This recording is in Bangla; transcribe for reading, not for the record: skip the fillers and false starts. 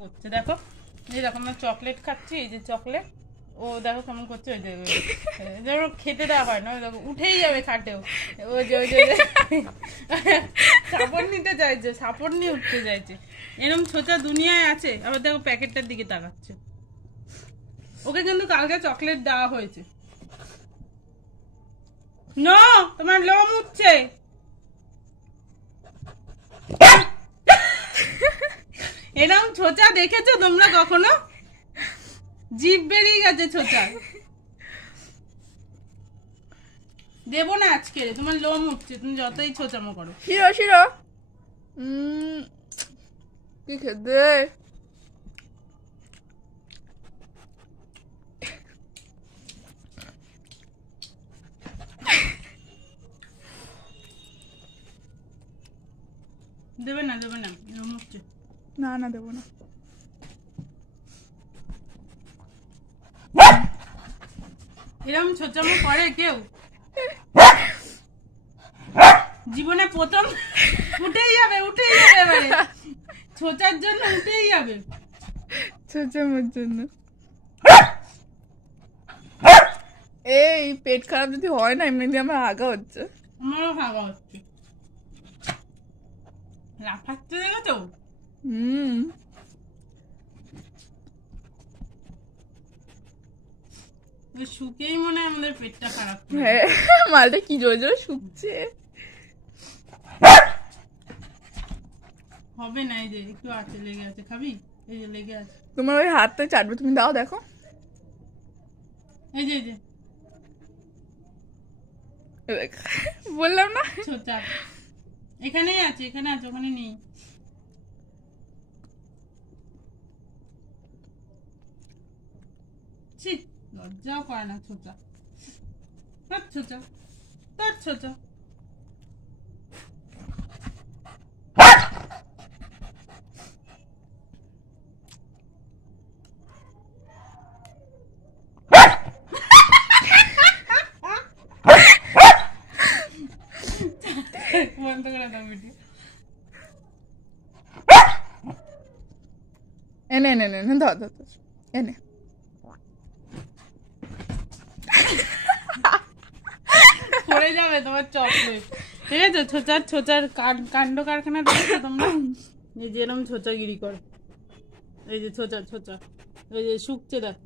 করছে দেখো, এই দেখো আমরা চকলেট খাচ্ছি, এই যে চকলেট, ও দেখো কেমন করছে, ওই যে খেতে দেওয়া হয় না, ওই দেখো উঠেই যাবে খাটেও, ওই যে সাপোর্ট নিতে চাইছে, সাপোর্ট নিয়ে উঠতে চাইছে। এরকম ছোটা দুনিয়ায় আছে। আবার দেখো প্যাকেটটার দিকে তাকাচ্ছে। ওকে কিন্তু কালকে চকলেট দেওয়া হয়েছে। নো, তোমার লোম উঠছে। এরকম ছোচা দেখেছো তোমরা কখনো? জিভ বেরিয়ে গেছে ছোচা। দেবো না আজকে, তোমার লোম উঠছে, তুমি যতই ছোচামো করো। শিরো শিরো কি খেতে দেবে না, দেবে না, লোম উঠছে। না না দেবো না। এরকম ছোচামো করে কেউ? জীবনে প্রথম উঠেই যাবে, উঠেই যাবে, এবারে ছোচার জন্য উঠেই যাবে, ছোচামোর জন্য। এই পেট খারাপ যদি হয় না, এমনিতে আমার আগা হচ্ছে। আমারও খাওয়া হচ্ছে। লাফাচ্ছে দেখেছো? শুকেই মনে হয় আমাদের পেটটা খারাপ। হ্যাঁ, মালটা কি জোরে জোরে শুকছে। হবে না, এই যে একটু আছে, লেগে আছে, খাবি? এই যে লেগে আছে। তোমার ওই হাতটা চাটবে, তুমি দাও দেখো। এই যে এই যে বললাম না ছোটা এখানেই আছে, এখানে আছে, ওখানে নেই। ছি, লজ্জাও করে না ছোটা। তোর ছোটা, তোর ছোটা। বন্ধ করে দাও ভিডিও। এনে এনে এনে ধর ধর এনে। পড়ে যাবে তোমার চকলেট। ঠিক আছে, ছোচার ছোচার কাণ্ড কারখানা দেখেছো তোমরা? এই যে এরকম ছোচাগিরি করে, এই যে ছোচা ছোচা, এই যে শুকছে দেখ।